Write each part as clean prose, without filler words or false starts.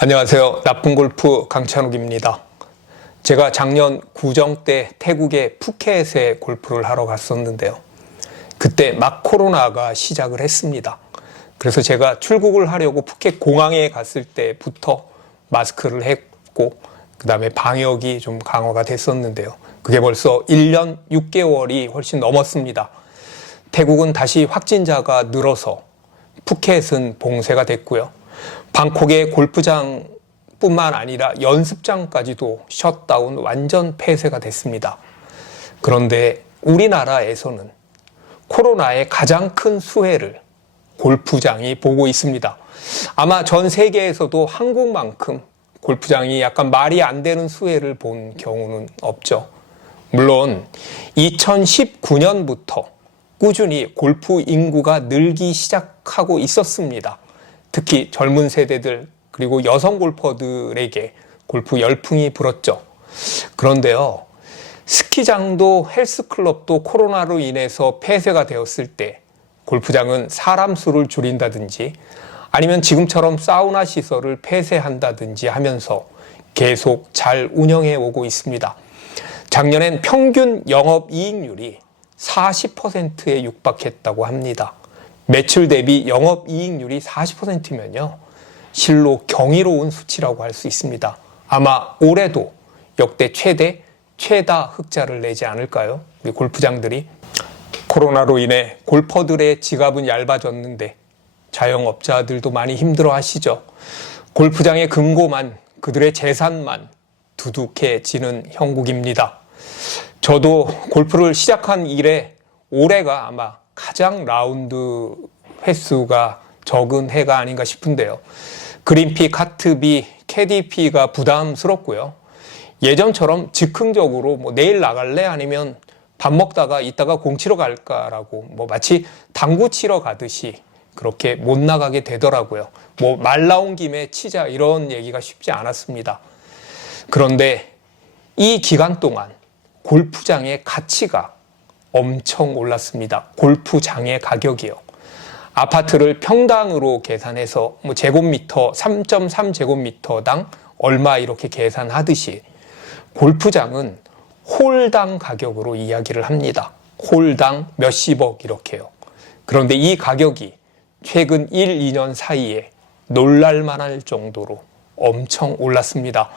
안녕하세요. 나쁜 골프 강찬욱입니다. 제가 작년 구정 때 태국의 푸켓에 골프를 하러 갔었는데요. 그때 막 코로나가 시작을 했습니다. 그래서 제가 출국을 하려고 푸켓 공항에 갔을 때부터 마스크를 했고 그 다음에 방역이 좀 강화가 됐었는데요. 그게 벌써 1년 6개월이 훨씬 넘었습니다. 태국은 다시 확진자가 늘어서 푸켓은 봉쇄가 됐고요. 방콕의 골프장뿐만 아니라 연습장까지도 셧다운 완전 폐쇄가 됐습니다. 그런데 우리나라에서는 코로나의 가장 큰 수혜를 골프장이 보고 있습니다. 아마 전 세계에서도 한국만큼 골프장이 약간 말이 안 되는 수혜를 본 경우는 없죠. 물론 2019년부터 꾸준히 골프 인구가 늘기 시작하고 있었습니다. 특히 젊은 세대들 그리고 여성 골퍼들에게 골프 열풍이 불었죠. 그런데요, 스키장도 헬스클럽도 코로나로 인해서 폐쇄가 되었을 때 골프장은 사람 수를 줄인다든지 아니면 지금처럼 사우나 시설을 폐쇄한다든지 하면서 계속 잘 운영해 오고 있습니다. 작년엔 평균 영업이익률이 40%에 육박했다고 합니다. 매출 대비 영업이익률이 40%면요. 실로 경이로운 수치라고 할 수 있습니다. 아마 올해도 역대 최다 흑자를 내지 않을까요? 우리 골프장들이. 코로나로 인해 골퍼들의 지갑은 얇아졌는데 자영업자들도 많이 힘들어 하시죠. 골프장의 금고만, 그들의 재산만 두둑해지는 형국입니다. 저도 골프를 시작한 이래 올해가 아마 가장 라운드 횟수가 적은 해가 아닌가 싶은데요. 그린피, 카트비, 캐디피가 부담스럽고요. 예전처럼 즉흥적으로 내일 나갈래? 아니면 밥 먹다가 이따가 공 치러 갈까라고 마치 당구 치러 가듯이 그렇게 못 나가게 되더라고요. 말 나온 김에 치자 이런 얘기가 쉽지 않았습니다. 그런데 이 기간 동안 골프장의 가치가 엄청 올랐습니다. 골프장의 가격이요. 아파트를 평당으로 계산해서 제곱미터 3.3제곱미터당 얼마 이렇게 계산하듯이 골프장은 홀당 가격으로 이야기를 합니다. 홀당 몇십억 이렇게요. 그런데 이 가격이 최근 1, 2년 사이에 놀랄만할 정도로 엄청 올랐습니다.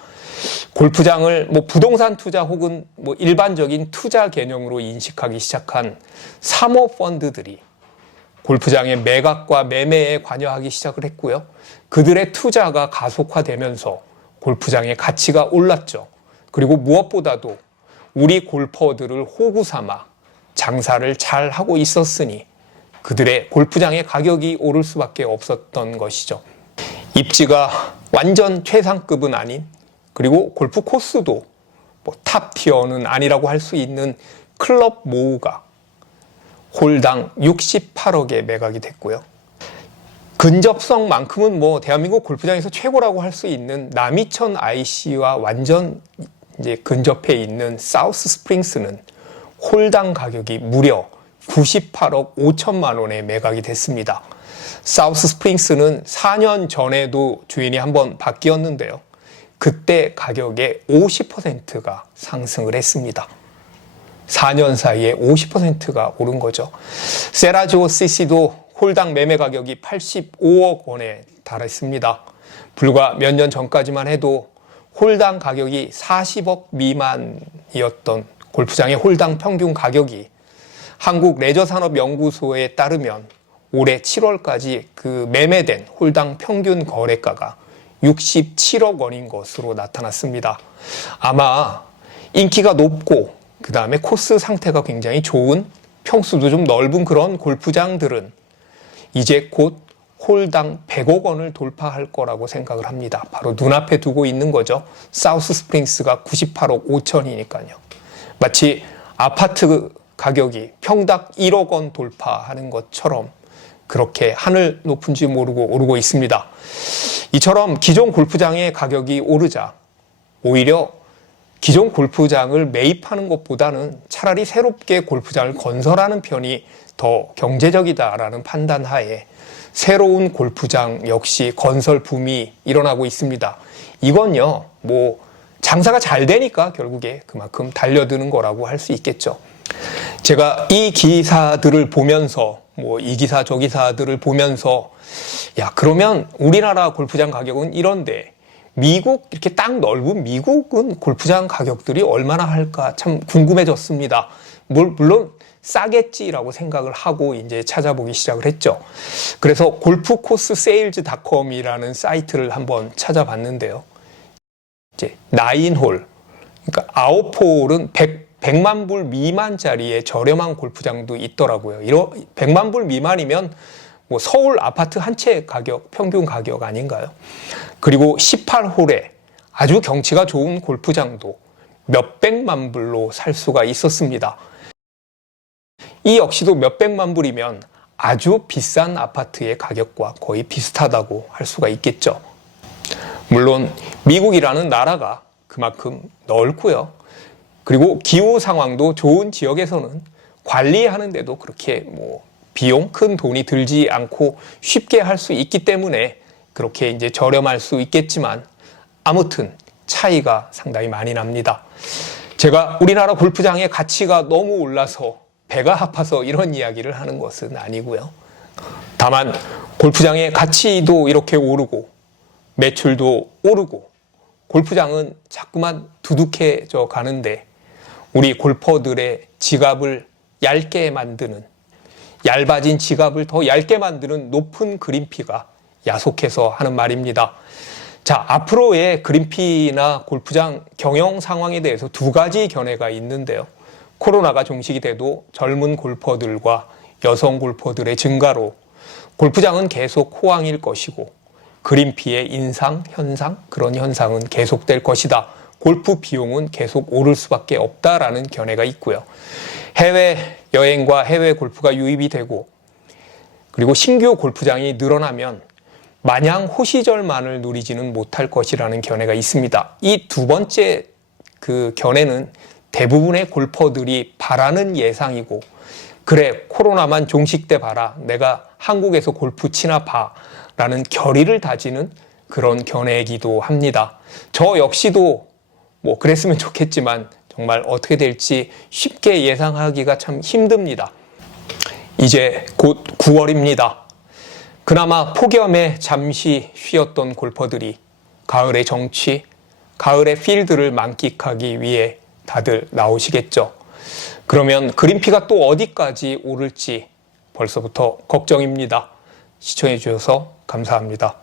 골프장을 부동산 투자 혹은 일반적인 투자 개념으로 인식하기 시작한 사모펀드들이 골프장의 매각과 매매에 관여하기 시작을 했고요. 그들의 투자가 가속화되면서 골프장의 가치가 올랐죠. 그리고 무엇보다도 우리 골퍼들을 호구 삼아 장사를 잘 하고 있었으니 그들의 골프장의 가격이 오를 수밖에 없었던 것이죠. 입지가 완전 최상급은 아닌, 그리고 골프 코스도 탑 티어는 아니라고 할 수 있는 클럽 모우가 홀당 68억에 매각이 됐고요. 근접성만큼은 대한민국 골프장에서 최고라고 할 수 있는 남이천 IC와 완전 이제 근접해 있는 사우스 스프링스는 홀당 가격이 무려 98억 5천만 원에 매각이 됐습니다. 사우스 스프링스는 4년 전에도 주인이 한번 바뀌었는데요. 그때 가격의 50%가 상승을 했습니다. 4년 사이에 50%가 오른 거죠. 세라지오 CC도 홀당 매매 가격이 85억 원에 달했습니다. 불과 몇 년 전까지만 해도 홀당 가격이 40억 미만이었던 골프장의 홀당 평균 가격이 한국레저산업연구소에 따르면 올해 7월까지 그 매매된 홀당 평균 거래가가 67억 원인 것으로 나타났습니다. 아마 인기가 높고 그 다음에 코스 상태가 굉장히 좋은, 평수도 좀 넓은 그런 골프장들은 이제 곧 홀당 100억 원을 돌파할 거라고 생각을 합니다. 바로 눈앞에 두고 있는 거죠. 사우스 스프링스가 98억 5천이니까요. 마치 아파트 가격이 평당 1억 원 돌파하는 것처럼 그렇게 하늘 높은지 모르고 오르고 있습니다. 이처럼 기존 골프장의 가격이 오르자 오히려 기존 골프장을 매입하는 것보다는 차라리 새롭게 골프장을 건설하는 편이 더 경제적이다라는 판단 하에 새로운 골프장 역시 건설 붐이 일어나고 있습니다. 이건요, 장사가 잘 되니까 결국에 그만큼 달려드는 거라고 할 수 있겠죠. 제가 이 기사들을 보면서, 이 기사 저 기사들을 보면서, 그러면 우리나라 골프장 가격은 이런데, 미국, 이렇게 땅 넓은 미국은 골프장 가격들이 얼마나 할까 참 궁금해졌습니다. 물론 싸겠지라고 생각을 하고 이제 찾아보기 시작을 했죠. 그래서 골프코스세일즈닷컴이라는 사이트를 한번 찾아봤는데요. 이제 9홀, 그러니까 9홀은 100만 불 미만짜리의 저렴한 골프장도 있더라고요. 100만 불 미만이면 서울 아파트 한 채 가격, 평균 가격 아닌가요? 그리고 18홀에 아주 경치가 좋은 골프장도 몇백만 불로 살 수가 있었습니다. 이 역시도 몇백만 불이면 아주 비싼 아파트의 가격과 거의 비슷하다고 할 수가 있겠죠. 물론 미국이라는 나라가 그만큼 넓고요. 그리고 기후 상황도 좋은 지역에서는 관리하는데도 그렇게 비용, 큰 돈이 들지 않고 쉽게 할 수 있기 때문에 그렇게 이제 저렴할 수 있겠지만 아무튼 차이가 상당히 많이 납니다. 제가 우리나라 골프장의 가치가 너무 올라서 배가 아파서 이런 이야기를 하는 것은 아니고요. 다만 골프장의 가치도 이렇게 오르고 매출도 오르고 골프장은 자꾸만 두둑해져 가는데 우리 골퍼들의 지갑을 얇게 만드는, 얇아진 지갑을 더 얇게 만드는 높은 그린피가 야속해서 하는 말입니다. 자, 앞으로의 그린피나 골프장 경영 상황에 대해서 두 가지 견해가 있는데요. 코로나가 종식이 돼도 젊은 골퍼들과 여성 골퍼들의 증가로 골프장은 계속 호황일 것이고 그린피의 인상, 현상, 그런 현상은 계속될 것이다. 골프 비용은 계속 오를 수밖에 없다라는 견해가 있고요. 해외 여행과 해외 골프가 유입이 되고 그리고 신규 골프장이 늘어나면 마냥 호시절만을 누리지는 못할 것이라는 견해가 있습니다. 이 두 번째 그 견해는 대부분의 골퍼들이 바라는 예상이고 그래 코로나만 종식돼 봐라 내가 한국에서 골프 치나 봐라는 결의를 다지는 그런 견해이기도 합니다. 저 역시도 그랬으면 좋겠지만 정말 어떻게 될지 쉽게 예상하기가 참 힘듭니다. 이제 곧 9월입니다. 그나마 폭염에 잠시 쉬었던 골퍼들이 가을의 정취, 가을의 필드를 만끽하기 위해 다들 나오시겠죠. 그러면 그린피가 또 어디까지 오를지 벌써부터 걱정입니다. 시청해 주셔서 감사합니다.